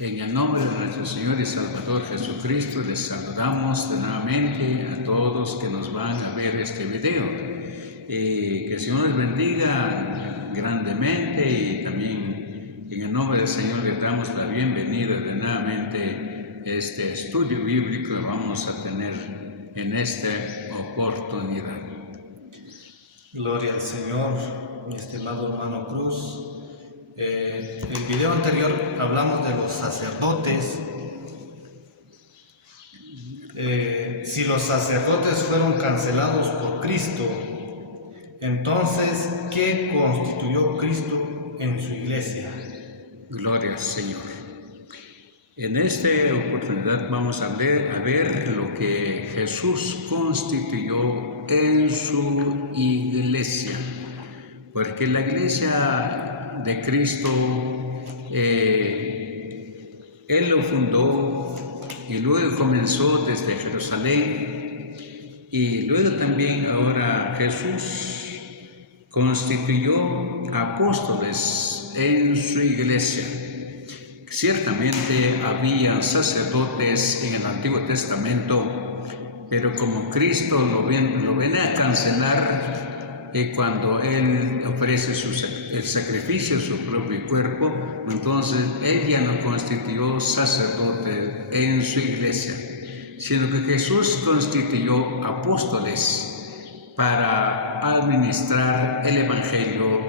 En el nombre de nuestro Señor y Salvador Jesucristo, les saludamos nuevamente a todos que nos van a ver este video. Que el Señor les bendiga grandemente y también en el nombre del Señor les damos la bienvenida de nuevamente a este estudio bíblico que vamos a tener en esta oportunidad. Gloria al Señor, mi estimado hermano Cruz. En el video anterior hablamos de los sacerdotes. Si los sacerdotes fueron cancelados por Cristo, entonces, ¿qué constituyó Cristo en su iglesia? Gloria al Señor. En esta oportunidad vamos a ver lo que Jesús constituyó en su iglesia. Porque la iglesia de Cristo, Él lo fundó y luego comenzó desde Jerusalén y luego también ahora Jesús constituyó apóstoles en su iglesia. Ciertamente había sacerdotes en el Antiguo Testamento, pero como Cristo lo viene a cancelar, cuando Él ofrece el sacrificio de su propio cuerpo, entonces Él ya no constituyó sacerdote en su iglesia, sino que Jesús constituyó apóstoles para administrar el Evangelio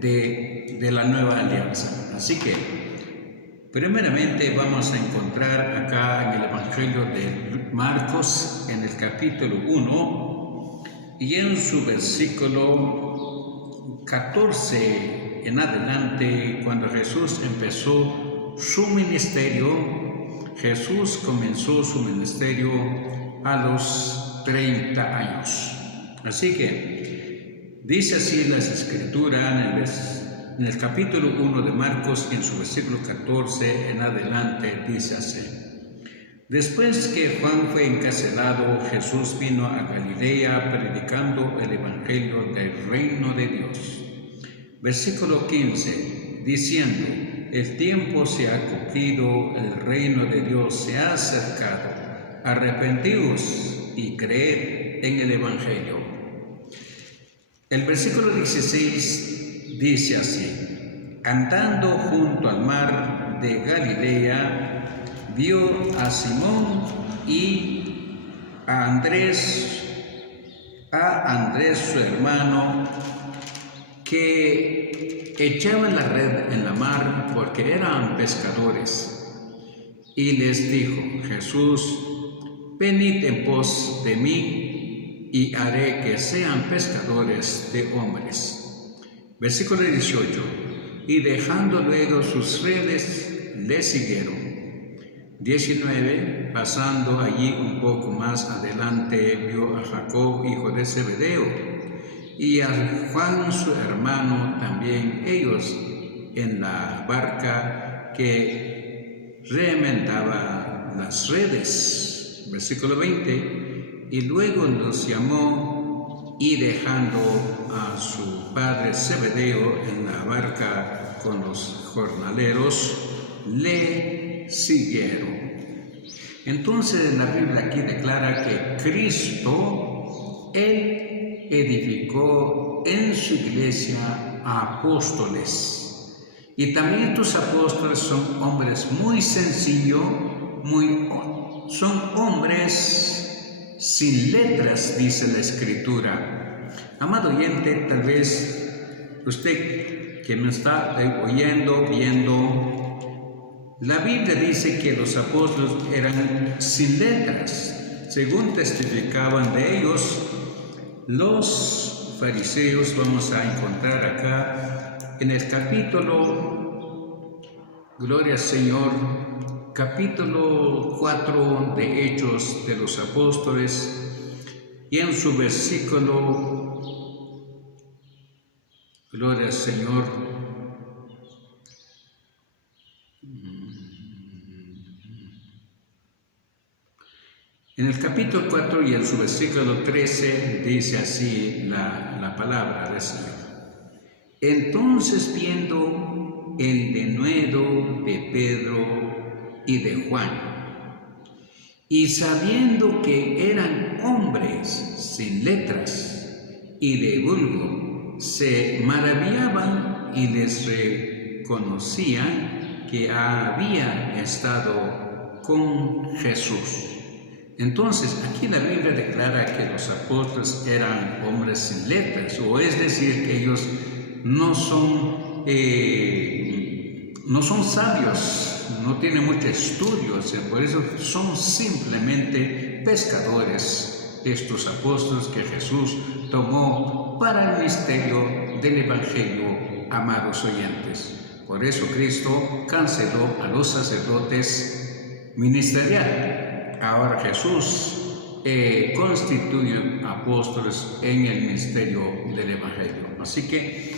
de la nueva alianza. Así que, primeramente vamos a encontrar acá en el Evangelio de Marcos, en el capítulo 1, y en su versículo 14 en adelante, cuando Jesús empezó su ministerio, Jesús comenzó su ministerio a los 30 años. Así que dice así las Escrituras en el capítulo 1 de Marcos, en su versículo 14 en adelante, dice así: Después que Juan fue encarcelado, Jesús vino a Galilea predicando el Evangelio del reino de Dios. Versículo 15, diciendo: El tiempo se ha cumplido, el reino de Dios se ha acercado. Arrepentíos y creed en el Evangelio. El versículo 16 dice así: Andando junto al mar de Galilea, vio a Simón y a Andrés su hermano, que echaban la red en la mar porque eran pescadores. Y les dijo Jesús: Venid en pos de mí y haré que sean pescadores de hombres. Versículo 18. Y dejando luego sus redes, le siguieron. 19, pasando allí un poco más adelante, vio a Jacob, hijo de Zebedeo, y a Juan su hermano también, ellos en la barca que remendaba las redes. Versículo 20, y luego los llamó, y dejando a su padre Zebedeo en la barca con los jornaleros, le siguieron. Entonces la Biblia aquí declara que Cristo, Él edificó en su iglesia a apóstoles. Y también estos apóstoles son hombres muy sencillos, son hombres sin letras, dice la Escritura. Amado oyente, tal vez usted que me está oyendo, viendo, la Biblia dice que los apóstoles eran sin letras, según testificaban de ellos los fariseos. Vamos a encontrar acá en el capítulo, gloria al Señor, capítulo 4 de Hechos de los Apóstoles, y en su versículo, gloria al Señor, en el capítulo 4 y en su versículo 13 dice así la palabra del Señor: Entonces, viendo el denuedo de Pedro y de Juan. Y sabiendo que eran hombres sin letras y de vulgo, se maravillaban y les reconocían que habían estado con Jesús. Entonces, aquí la Biblia declara que los apóstoles eran hombres sin letras, o es decir, que ellos no son sabios, no tienen mucho estudio, por eso son simplemente pescadores, estos apóstoles que Jesús tomó para el misterio del Evangelio, amados oyentes. Por eso Cristo canceló a los sacerdotes ministeriales. Ahora Jesús constituye apóstoles en el misterio del Evangelio. Así que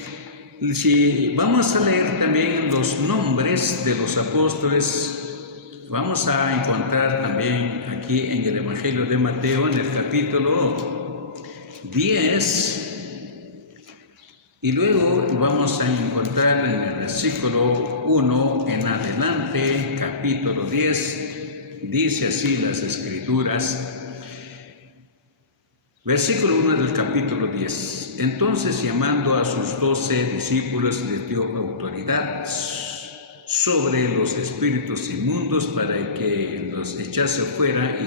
si vamos a leer también los nombres de los apóstoles, vamos a encontrar también aquí en el Evangelio de Mateo, en el capítulo 10, y luego vamos a encontrar en el versículo 1 en adelante, capítulo 10, dice así las Escrituras. Versículo 1 del capítulo 10. Entonces, llamando a sus 12 discípulos, les dio autoridad sobre los espíritus inmundos para que los echase fuera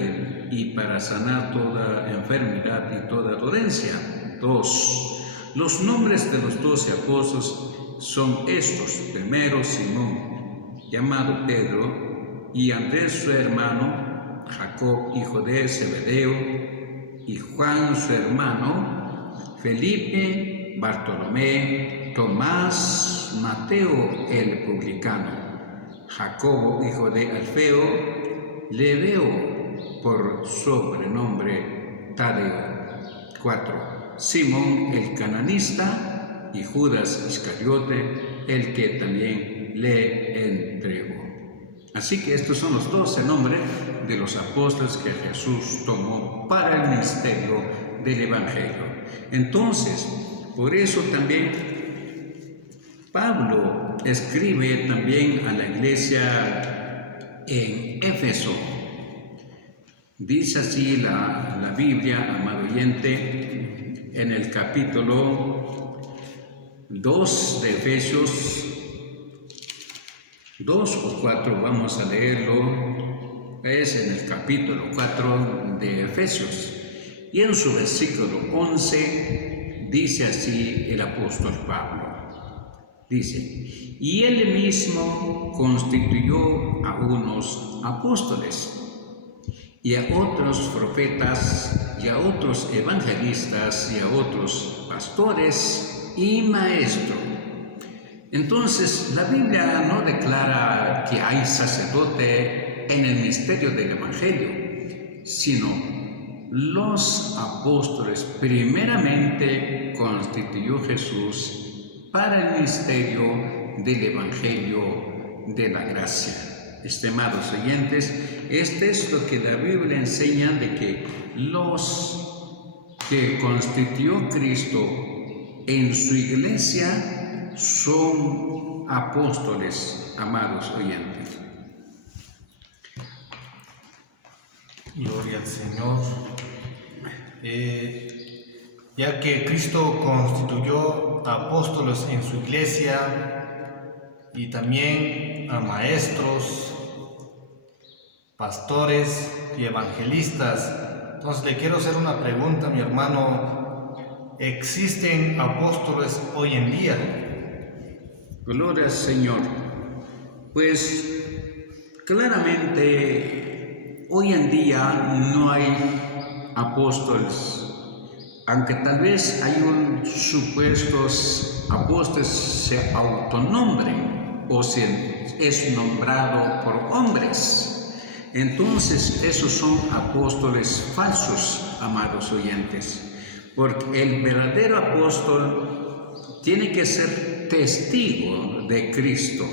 y para sanar toda enfermedad y toda dolencia. 2. Los nombres de los 12 apóstoles son estos. Primero, Simón, llamado Pedro, y Andrés su hermano, Jacob, hijo de Zebedeo, y Juan su hermano, Felipe, Bartolomé, Tomás, Mateo el publicano, Jacobo hijo de Alfeo, Lebeo por sobrenombre Tadeo. 4. Simón el cananista y Judas Iscariote, el que también le entregó. Así que estos son los 12 nombres de los apóstoles que Jesús tomó para el ministerio del Evangelio. Entonces, por eso también Pablo escribe también a la iglesia en Éfeso. Dice así la Biblia, amado oyente, en el capítulo 2 de Efesios 2 o 4, vamos a leerlo, es en el capítulo 4 de Efesios, y en su versículo 11 dice así el apóstol Pablo, dice, y él mismo constituyó a unos apóstoles, y a otros profetas, y a otros evangelistas, y a otros pastores y maestros. Entonces, la Biblia no declara que hay sacerdote en el misterio del Evangelio, sino los apóstoles primeramente constituyó Jesús para el misterio del Evangelio de la gracia. Estimados oyentes, este es lo que la Biblia enseña, de que los que constituyó Cristo en su iglesia son apóstoles, amados oyentes. Gloria al Señor. Ya que Cristo constituyó apóstoles en su iglesia y también a maestros, pastores y evangelistas, entonces le quiero hacer una pregunta, mi hermano. ¿Existen apóstoles hoy en día? Gloria al Señor. Pues claramente hoy en día no hay apóstoles, aunque tal vez hay supuestos apóstoles se autonombren o se es nombrado por hombres. Entonces esos son apóstoles falsos, amados oyentes, porque el verdadero apóstol tiene que ser testigo de Cristo,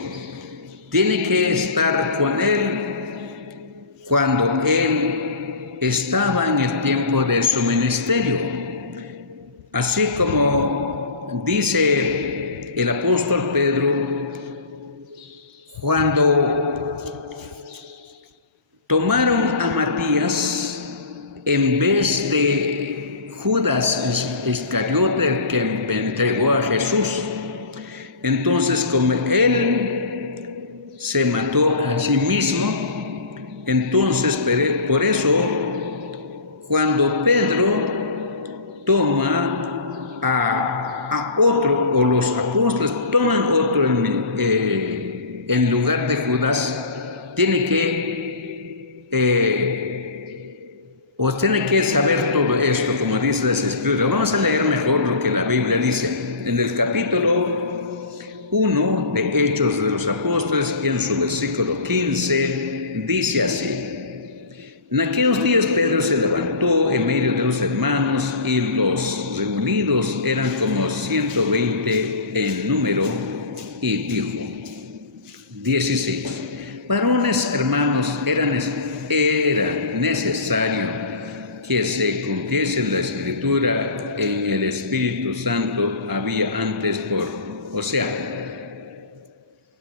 tiene que estar con Él cuando Él estaba en el tiempo de su ministerio. Así como dice el apóstol Pedro cuando tomaron a Matías en vez de Judas Iscariote que entregó a Jesús. Entonces, como él se mató a sí mismo, entonces por eso cuando Pedro toma a otro, o los apóstoles toman otro en lugar de Judas, tiene que saber todo esto, como dice las Escrituras. Vamos a leer mejor lo que la Biblia dice. En el capítulo 1 de Hechos de los Apóstoles, en su versículo 15, dice así: en aquellos días Pedro se levantó en medio de los hermanos, y los reunidos eran como 120 en número, y dijo: 16. Varones hermanos, era necesario que se cumpliese la Escritura en el Espíritu Santo había antes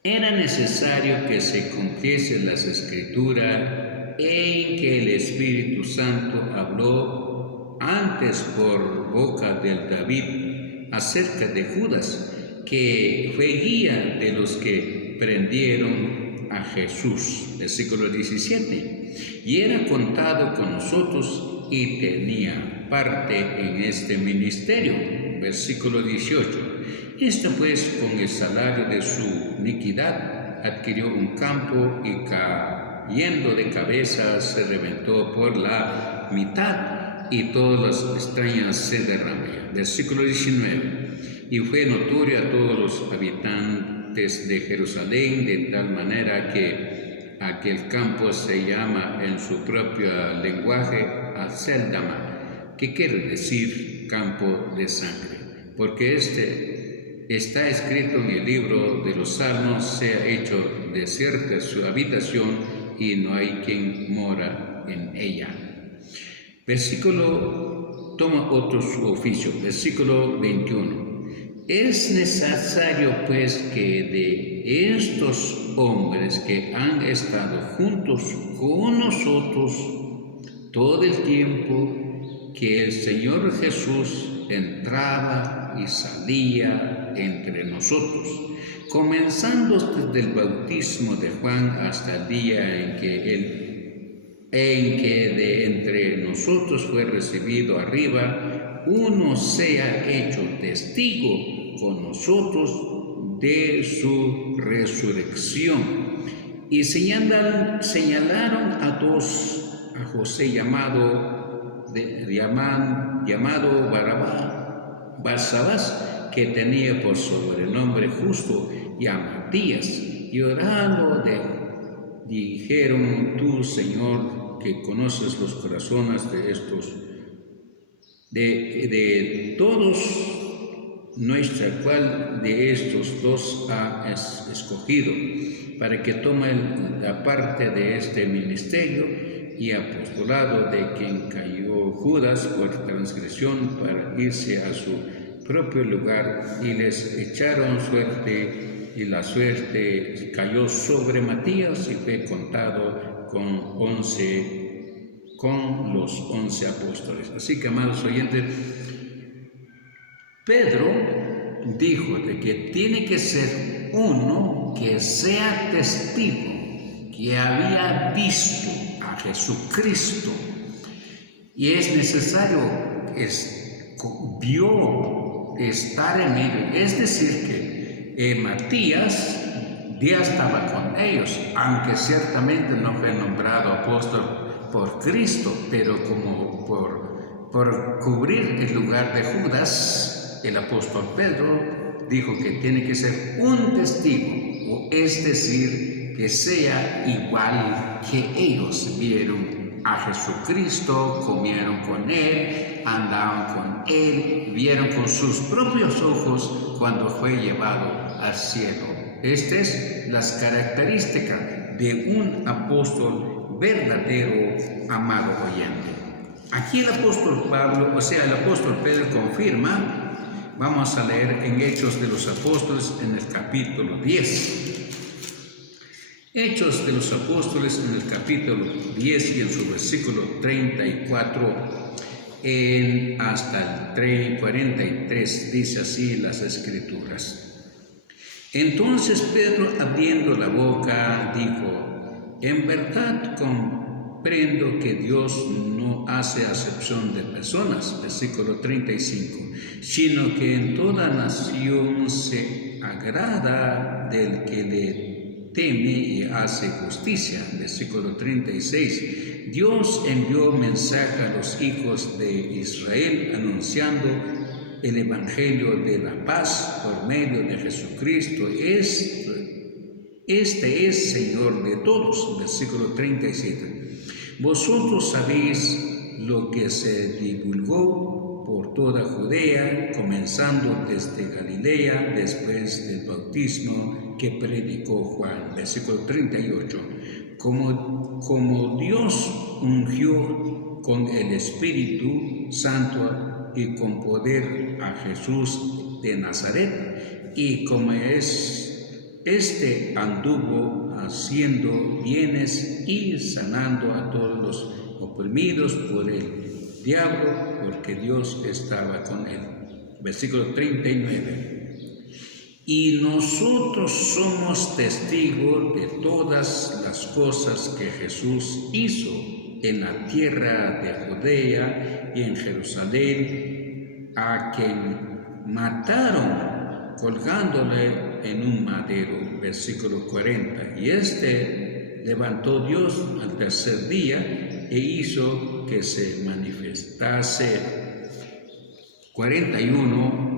era necesario que se cumpliese las Escrituras en que el Espíritu Santo habló antes por boca del David acerca de Judas, que fue guía de los que prendieron a Jesús. Versículo 17. Y era contado con nosotros y tenía parte en este ministerio. Versículo 18. Esto pues, con el salario de su iniquidad, adquirió un campo y cayendo de cabeza se reventó por la mitad, y todas las extrañas se derramaron. Versículo 19. Y fue notorio a todos los habitantes de Jerusalén, de tal manera que aquel campo se llama en su propio lenguaje Aceldama, que quiere decir campo de sangre, porque está escrito en el libro de los Salmos: se ha hecho desierta su habitación y no hay quien mora en ella. Toma otro su oficio. Versículo 21. Es necesario pues que de estos hombres que han estado juntos con nosotros todo el tiempo que el Señor Jesús entraba y salía entre nosotros, comenzando desde el bautismo de Juan hasta el día en que de entre nosotros fue recibido arriba, uno sea hecho testigo con nosotros de su resurrección. Y señalaron a dos, a José llamado Barsabás, que tenía por sobrenombre Justo, y a Matías, y orando dijeron: tú, Señor, que conoces los corazones de estos, de todos, nuestra cual de estos dos has escogido, para que tome la parte de este ministerio y apostolado de quien cayó Judas por transgresión, para irse a su propio lugar, y les echaron suerte, y la suerte cayó sobre Matías, y fue contado con los 11 apóstoles. Así que, amados oyentes, Pedro dijo de que tiene que ser uno que sea testigo, que había visto a Jesucristo, y es necesario vio estar en medio. Es decir, que Matías ya estaba con ellos, aunque ciertamente no fue nombrado apóstol por Cristo, pero como por cubrir el lugar de Judas, el apóstol Pedro dijo que tiene que ser un testigo, es decir, que sea igual que ellos. Vieron a Jesucristo, comieron con Él, andaban con Él, vieron con sus propios ojos cuando fue llevado al cielo. Estas son las características de un apóstol verdadero, amado oyente. Aquí el apóstol el apóstol Pedro confirma. Vamos a leer en Hechos de los Apóstoles, en el capítulo 10. Hechos de los Apóstoles en el capítulo 10 y en su versículo 34 hasta el 43 dice así las Escrituras. Entonces Pedro, abriendo la boca, dijo: en verdad comprendo que Dios no hace acepción de personas, versículo 35, sino que en toda nación se agrada del que le teme y hace justicia, versículo 36. Dios envió mensaje a los hijos de Israel anunciando el evangelio de la paz por medio de Jesucristo. Este es Señor de todos, versículo 37. Vosotros sabéis lo que se divulgó por toda Judea, comenzando desde Galilea, después del bautismo que predicó Juan, versículo 38. Como Dios ungió con el Espíritu Santo y con poder a Jesús de Nazaret, y como este anduvo haciendo bienes y sanando a todos los oprimidos por el diablo, porque Dios estaba con él. Versículo 39. Y nosotros somos testigos de todas las cosas que Jesús hizo en la tierra de Judea y en Jerusalén, a quien mataron colgándole en un madero, versículo 40. Y levantó Dios al tercer día e hizo que se manifestase, 41,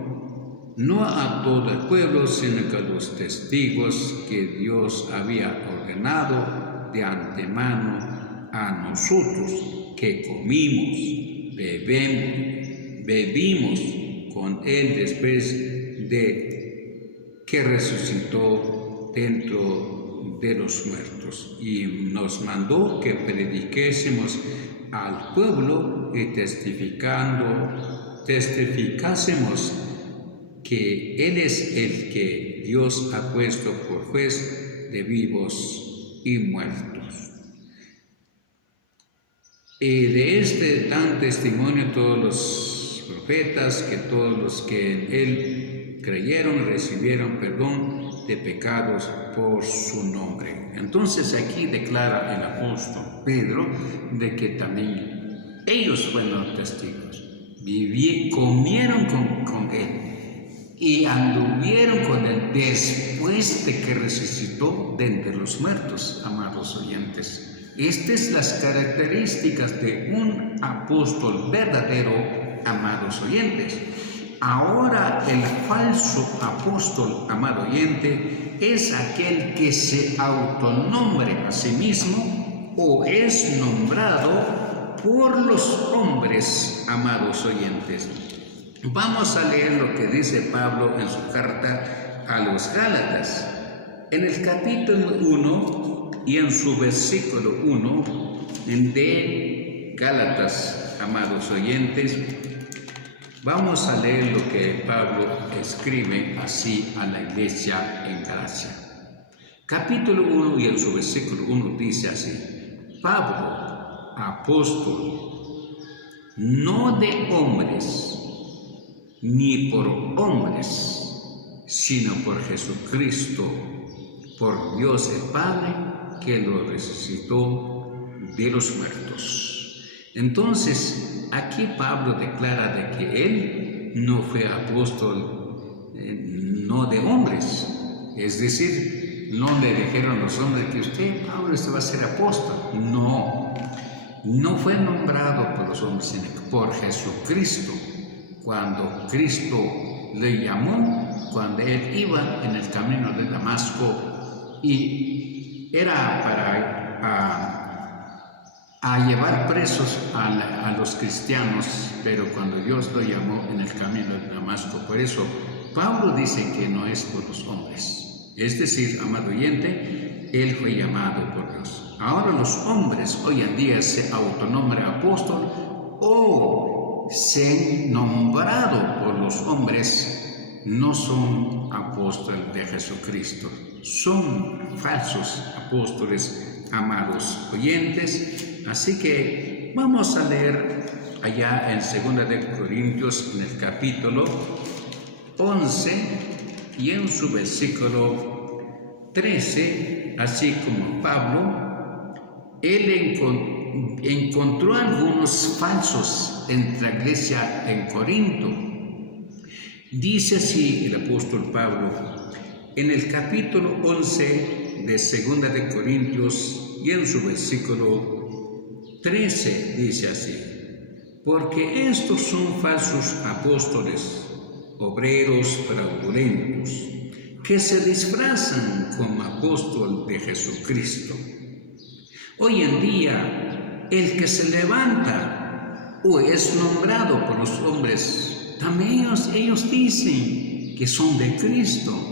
no a todo el pueblo, sino que a los testigos que Dios había ordenado de antemano a nosotros, que comimos, bebimos con Él después de que resucitó dentro de los muertos, y nos mandó que predicásemos al pueblo y testificásemos que Él es el que Dios ha puesto por juez de vivos y muertos. Y de dan testimonio todos los profetas, que todos los que en Él creyeron recibieron perdón de pecados por su nombre. Entonces aquí declara el apóstol Pedro de que también ellos fueron testigos, comieron con Él y anduvieron con Él después de que resucitó de entre los muertos, amados oyentes. Estas son las características de un apóstol verdadero, amados oyentes. Ahora el falso apóstol, amado oyente, es aquel que se autonombre a sí mismo o es nombrado por los hombres, amados oyentes. Vamos a leer lo que dice Pablo en su carta a los Gálatas. En el capítulo 1 y en su versículo 1 de Gálatas, amados oyentes, vamos a leer lo que Pablo escribe así a la iglesia en Galacia. Capítulo 1 y en su versículo 1 dice así: Pablo, apóstol, no de hombres, ni por hombres, sino por Jesucristo, por Dios el Padre, que lo resucitó de los muertos. Entonces, aquí Pablo declara de que él no fue apóstol, no de hombres, es decir, no le dijeron los hombres que usted, Pablo, va a ser apóstol. No fue nombrado por los hombres, sino por Jesucristo. Cuando Cristo le llamó, cuando él iba en el camino de Damasco y era para llevar presos a los cristianos, pero cuando Dios lo llamó en el camino de Damasco. Por eso Pablo dice que no es por los hombres. Es decir, amado oyente, él fue llamado por Dios. Ahora los hombres hoy en día se autonombran apóstol o se han nombrado por los hombres, no son apóstoles de Jesucristo, son falsos apóstoles, amados oyentes. Así que vamos a leer allá en 2 de Corintios, en el capítulo 11 y en su versículo 13, así como Pablo, él encontró algunos falsos entre la iglesia en Corinto. Dice así el apóstol Pablo en el capítulo 11 de 2 de Corintios y en su versículo 13, dice así: porque estos son falsos apóstoles, obreros fraudulentos, que se disfrazan como apóstol de Jesucristo. Hoy en día, el que se levanta o es nombrado por los hombres, también ellos dicen que son de Cristo.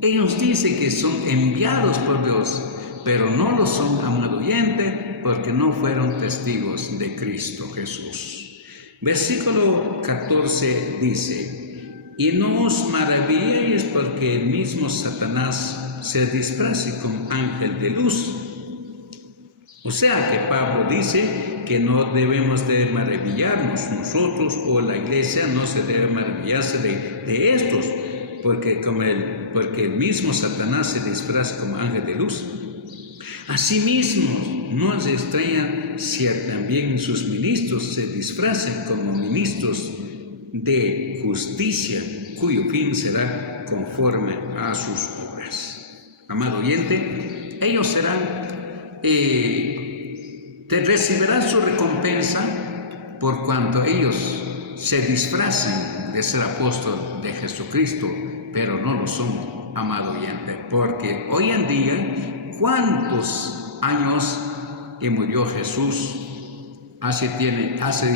Ellos dicen que son enviados por Dios, pero no lo son, amado oyente, porque no fueron testigos de Cristo Jesús. Versículo 14 dice: y no os maravilléis porque el mismo Satanás se disfrace como ángel de luz. O sea que Pablo dice que no debemos de maravillarnos nosotros, o la iglesia no se debe maravillarse de estos, porque el mismo Satanás se disfraza como ángel de luz. Asimismo, no se extraña si también sus ministros se disfrazan como ministros de justicia, cuyo fin será conforme a sus obras. Amado oyente, ellos recibirán su recompensa por cuanto ellos se disfracen de ser apóstol de Jesucristo, pero no lo son, amado oyente, porque hoy en día, ¿cuántos años que murió Jesús? Hace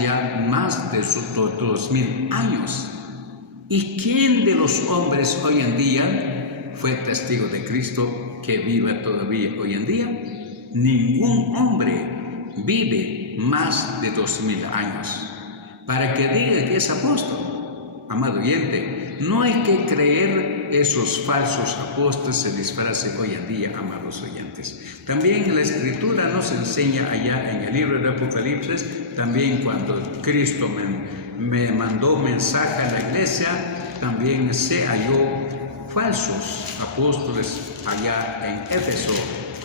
ya más de 2000 años. ¿Y quién de los hombres hoy en día fue testigo de Cristo que vive todavía hoy en día? Ningún hombre vive más de 2000 años para que diga que es apóstol. Amado oyente, no hay que creer esos falsos apóstoles se disfracen hoy en día, amados oyentes. También la Escritura nos enseña allá en el libro de Apocalipsis, también cuando Cristo me mandó mensaje a la iglesia, también se halló falsos apóstoles allá en Éfeso.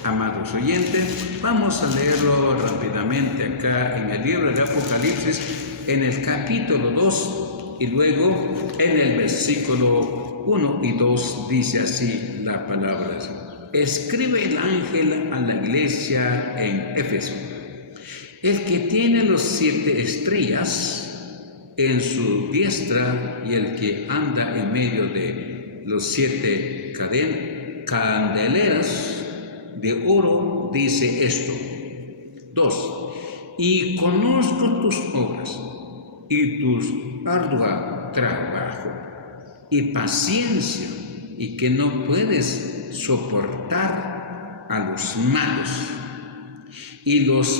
Amados oyentes, vamos a leerlo rápidamente acá en el libro de Apocalipsis, en el capítulo 2 y luego en el versículo 1 y 2 dice así la palabra: escribe el ángel a la iglesia en Éfeso, el que tiene los 7 estrellas en su diestra y el que anda en medio de los 7 candeleras de oro, dice esto. 2. Y conozco tus obras y tu arduo trabajo y paciencia, y que no puedes soportar a los malos, y los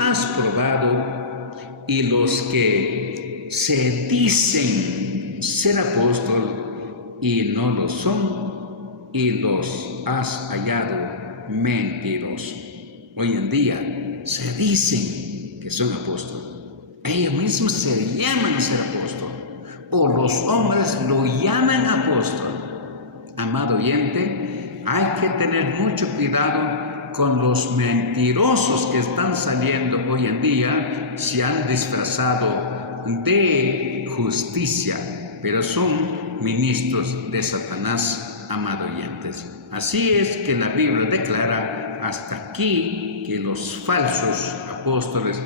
has probado, y los que se dicen ser apóstol y no lo son, y los has hallado mentirosos. Hoy en día se dicen que son apóstoles. Ellos mismos se llaman a ser apóstol, o los hombres lo llaman apóstol. Amado oyente, hay que tener mucho cuidado con los mentirosos que están saliendo hoy en día. Se han disfrazado de justicia, pero son ministros de Satanás, amado oyentes. Así es que la Biblia declara hasta aquí que los falsos apóstoles,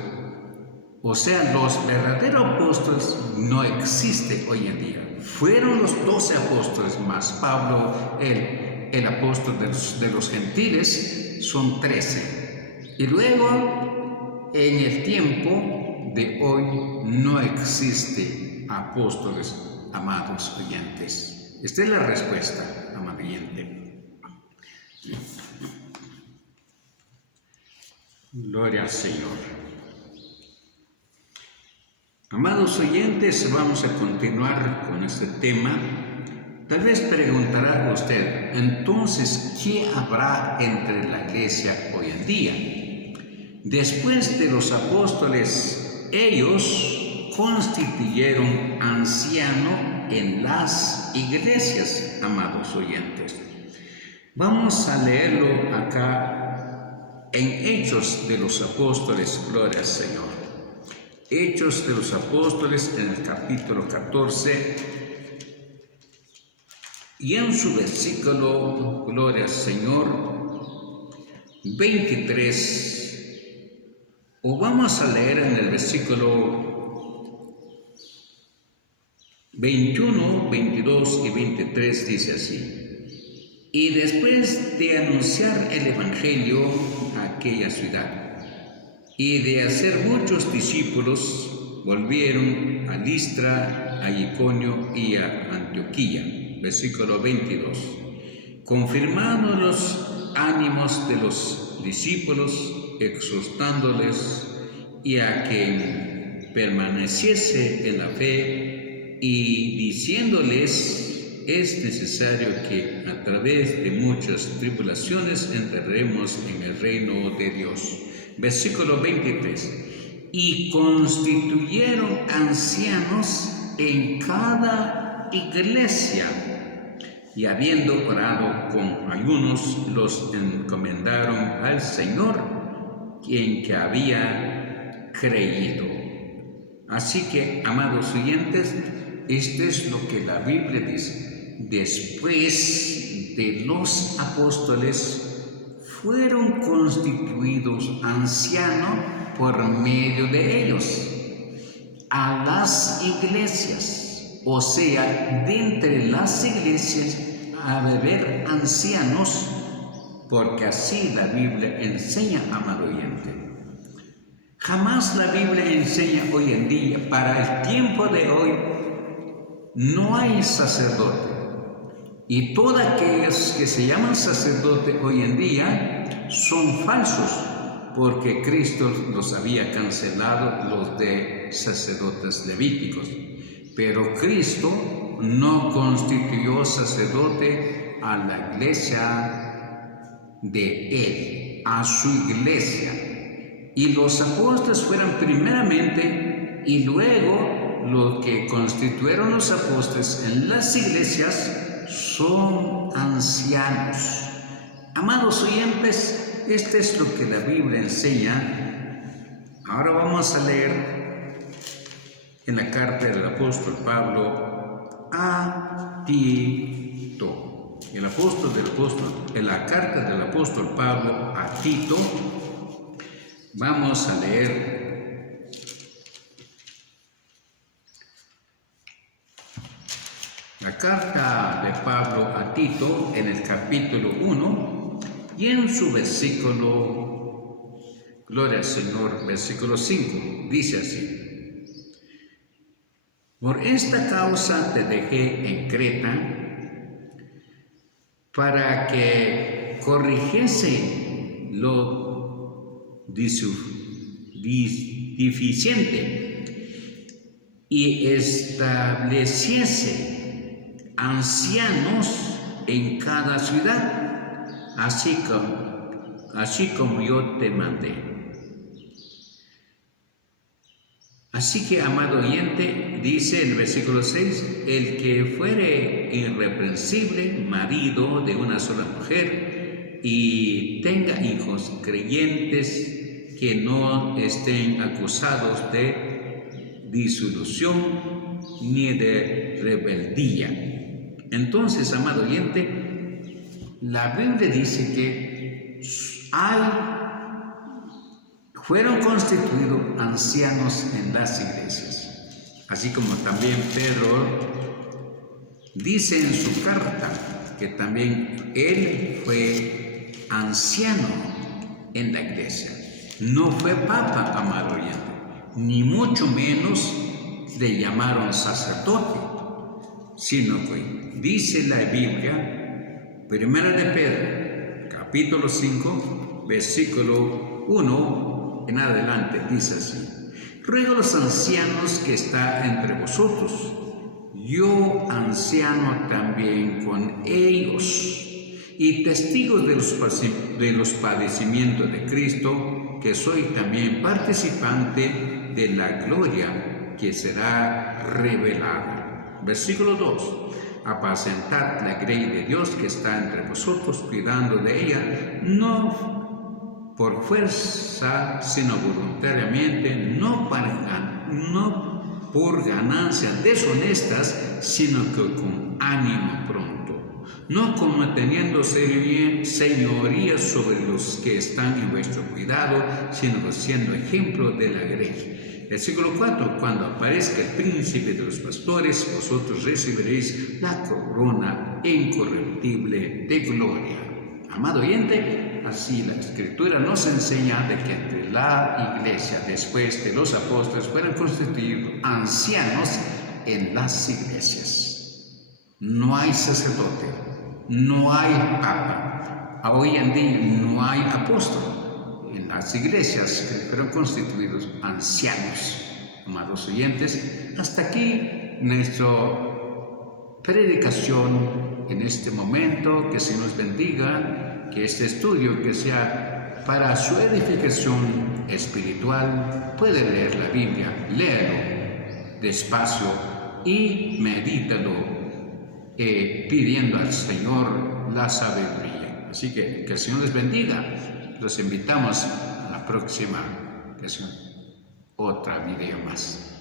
o sea, los verdaderos apóstoles, no existen hoy en día. Fueron los 12 apóstoles más Pablo, el apóstol de los gentiles, son 13. Y luego, en el tiempo de hoy, no existe apóstoles, amados oyentes. Esta es la respuesta, amado oyente. Gloria al Señor. Amados oyentes, vamos a continuar con este tema Tal vez preguntará usted, entonces, ¿qué habrá entre la iglesia hoy en día? Después de los apóstoles, ellos constituyeron anciano en las iglesias, amados oyentes. Vamos a leerlo acá en Hechos de los Apóstoles, gloria al Señor. Hechos de los Apóstoles en el capítulo 14 y en su versículo, gloria al Señor, 23, o vamos a leer en el versículo 21, 22 y 23, dice así. Y después de anunciar el Evangelio a aquella ciudad y de hacer muchos discípulos, volvieron a Listra, a Iconio y a Antioquía. Versículo 22. Confirmando los ánimos de los discípulos, exhortándoles y a que permaneciese en la fe y diciéndoles: es necesario que a través de muchas tribulaciones entraremos en el reino de Dios. Versículo 23. Y constituyeron ancianos en cada iglesia, y habiendo orado con ayunos, los encomendaron al Señor, en que había creído. Así que, amados oyentes, esto es lo que la Biblia dice. Después de los apóstoles fueron constituidos ancianos por medio de ellos a las iglesias, o sea, de entre las iglesias a haber ancianos, porque así la Biblia enseña, amado oyente. Jamás la Biblia enseña hoy en día, para el tiempo de hoy, no hay sacerdote. Y todos aquellos que se llaman sacerdote hoy en día son falsos, porque Cristo los había cancelado, los de sacerdotes levíticos. Pero Cristo no constituyó sacerdote a la iglesia de Él, a su iglesia. Y los apóstoles fueron primeramente, y luego los que constituyeron los apóstoles en las iglesias son ancianos. Amados oyentes, esto es lo que la Biblia enseña. Ahora vamos a leer en la carta del apóstol Pablo a Tito. En la carta del apóstol Pablo a Tito, vamos a leer la carta de Pablo a Tito en el capítulo 1 y en su versículo, gloria al Señor, versículo 5, dice así: por esta causa te dejé en Creta, para que corrigiese lo deficiente y estableciese ancianos en cada ciudad, así como yo te mandé. Así que, amado oyente, dice el versículo 6, el que fuere irreprensible, marido de una sola mujer, y tenga hijos creyentes que no estén acusados de disolución ni de rebeldía. Entonces, amado oyente, la Biblia dice que fueron constituidos ancianos en las iglesias, así como también Pedro dice en su carta que también él fue anciano en la iglesia. No fue papa, amado oyente, ni mucho menos le llamaron sacerdote, sino que dice la Biblia, Primera de Pedro, capítulo 5, versículo 1 en adelante, dice así: ruego a los ancianos que están entre vosotros yo anciano también con ellos, y testigos de los padecimientos de Cristo, que soy también participante de la gloria que será revelada. Versículo 2. Apacentad la grey de Dios que está entre vosotros, cuidando de ella, no por fuerza, sino voluntariamente, no por ganancias deshonestas, sino que con ánimo pronto, no como teniendo señoría sobre los que están en vuestro cuidado, sino siendo ejemplo de la grey. Versículo 4. Cuando aparezca el príncipe de los pastores, vosotros recibiréis la corona incorruptible de gloria. Amado oyente, así la Escritura nos enseña de que entre la iglesia, después de los apóstoles, fueron constituidos ancianos en las iglesias. No hay sacerdote, no hay papa, hoy en día no hay apóstol. En las iglesias fueron constituidos ancianos. Amados oyentes, hasta aquí nuestra predicación en este momento. Que se nos bendiga, que este estudio que sea para su edificación espiritual. Puede leer la Biblia, léalo despacio y medítalo, pidiendo al Señor la sabiduría. Así que el Señor les bendiga. Los invitamos a la próxima, que es otra video más.